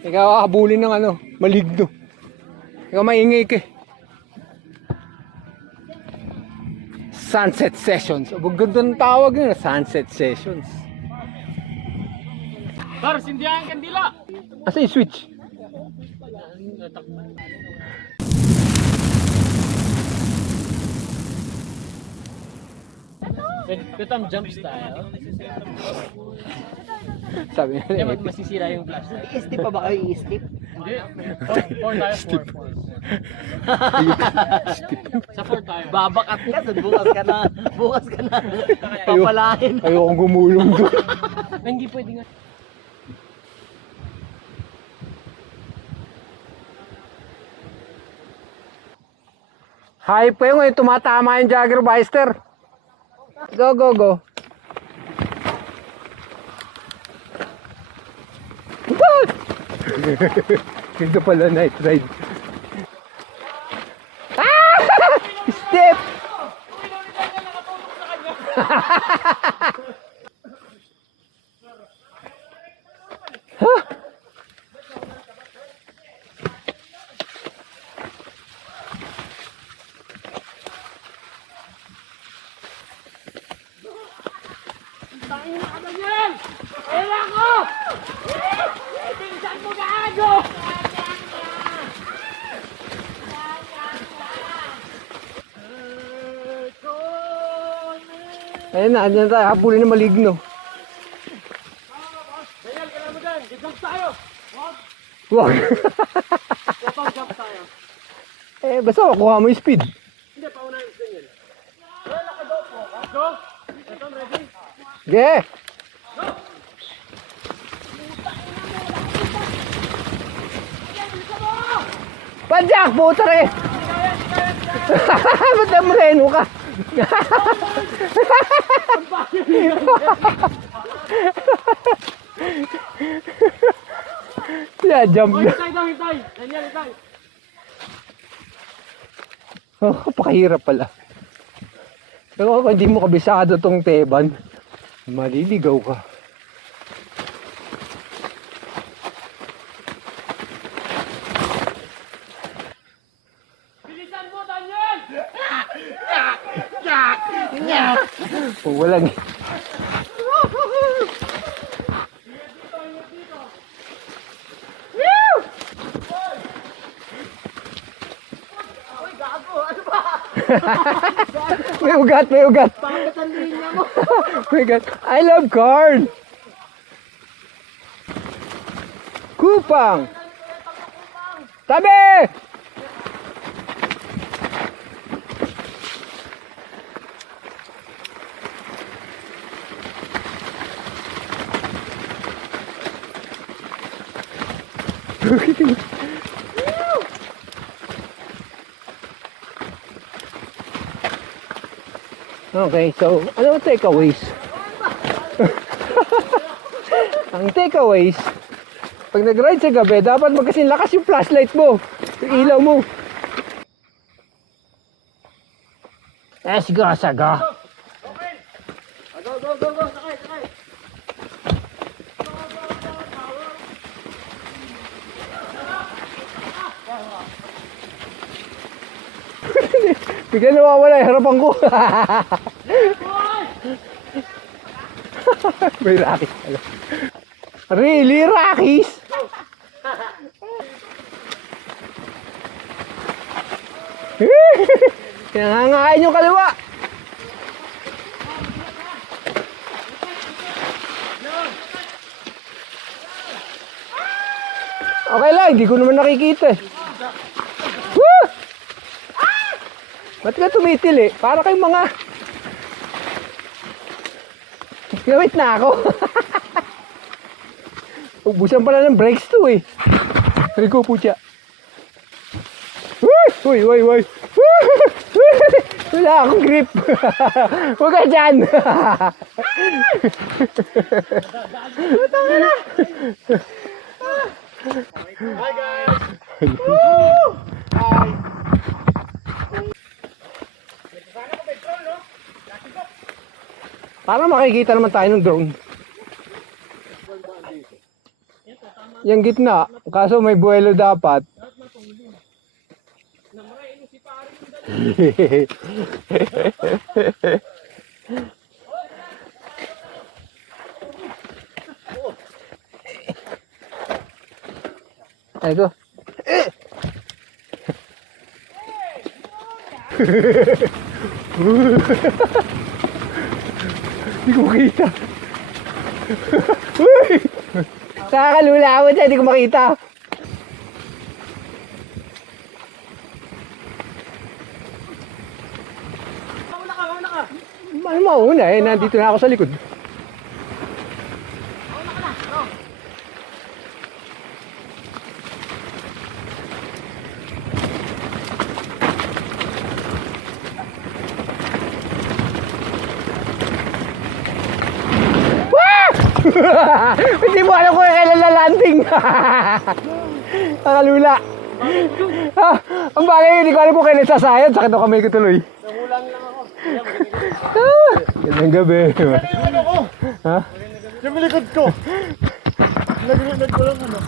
Ikaw kakabulin ng ano, maligno. Ikaw maingay ka. Sunset Sessions. Ang ganda ng tawag nyo, Sunset Sessions. Bar, sindihan ang kandila. Asa yung switch? Ito ang jump style. Sabi Kaya nila, masisira yung flashlight. I-step pa ba kayo? I-step? Hindi. 4 tayo, 4. Sa 4 tayo. Babakat ka doon. Bukas ka na. Bukas ka na. Papalain. ayokong gumulong doon. Hindi pwede nga. Hype pa yung tumatama yung Jagger Beister. Go, go, go. Ito pala night ride. Ah! Step! Ayun na, andyan tayo. Habulin na maligno. Daniel, kailan mo dyan? Jump tayo. Wag. Jump tayo. Basta makuha mo yung speed. Hindi, paunahin si Daniel. Well, nakago po. Go. Ito, ready? Sige. Padjak, puta rin. Ba't na moreno ka? Yeah, jump na. Hintay daw, hintay. Daniel, hintay. Oh, pakahirap pala. Pero kung hindi mo kabisado tong teban, maliligaw ka. Bilisan mo, Daniel! Oh, walang... May ugat, may ugat. Bakit ang linya mo? May ugat. I love corn. Kupang. Tabi! Okay, so ano ang takeaways? Ang takeaways, pag nag-ride sa gabi, dapat magkasing lakas yung flashlight mo, yung ilaw mo. Let's go, saga. Go, go, go, go. Sakay, sakay. Bigla nawawala yung harapan ko. May rakis pala. Really, rakis? Nangangain yung kaliwa. Okay lang, hindi ko naman nakikita eh. Woo! Ba't ka tumitil eh? Para kayong mga... Gawit na ako. Ubusan pala ng brakes to eh. Rico po siya. Uy, uy, uy. Wala akong grip. Huwag ka dyan. Hi, guys! Para makikita naman tayo ng drone. Yung gitna. Kaso may buwelo dapat. Ay, go. Hindi ko makita. Uy! Nakakalula ako dyan, hindi ko makita. Ano mauna eh, nandito na ako sa likod. Hindi mo alam kung kailan lalanding. Nakalula. Ah, ang bagay, hindi ko alam kung kailan sasayad. Sakit ako kamay ko tuloy. Nahulang lang ako. Gandang gabi. Ano ko? Ha? Yung likod ko. Nagulunod ko lang ano.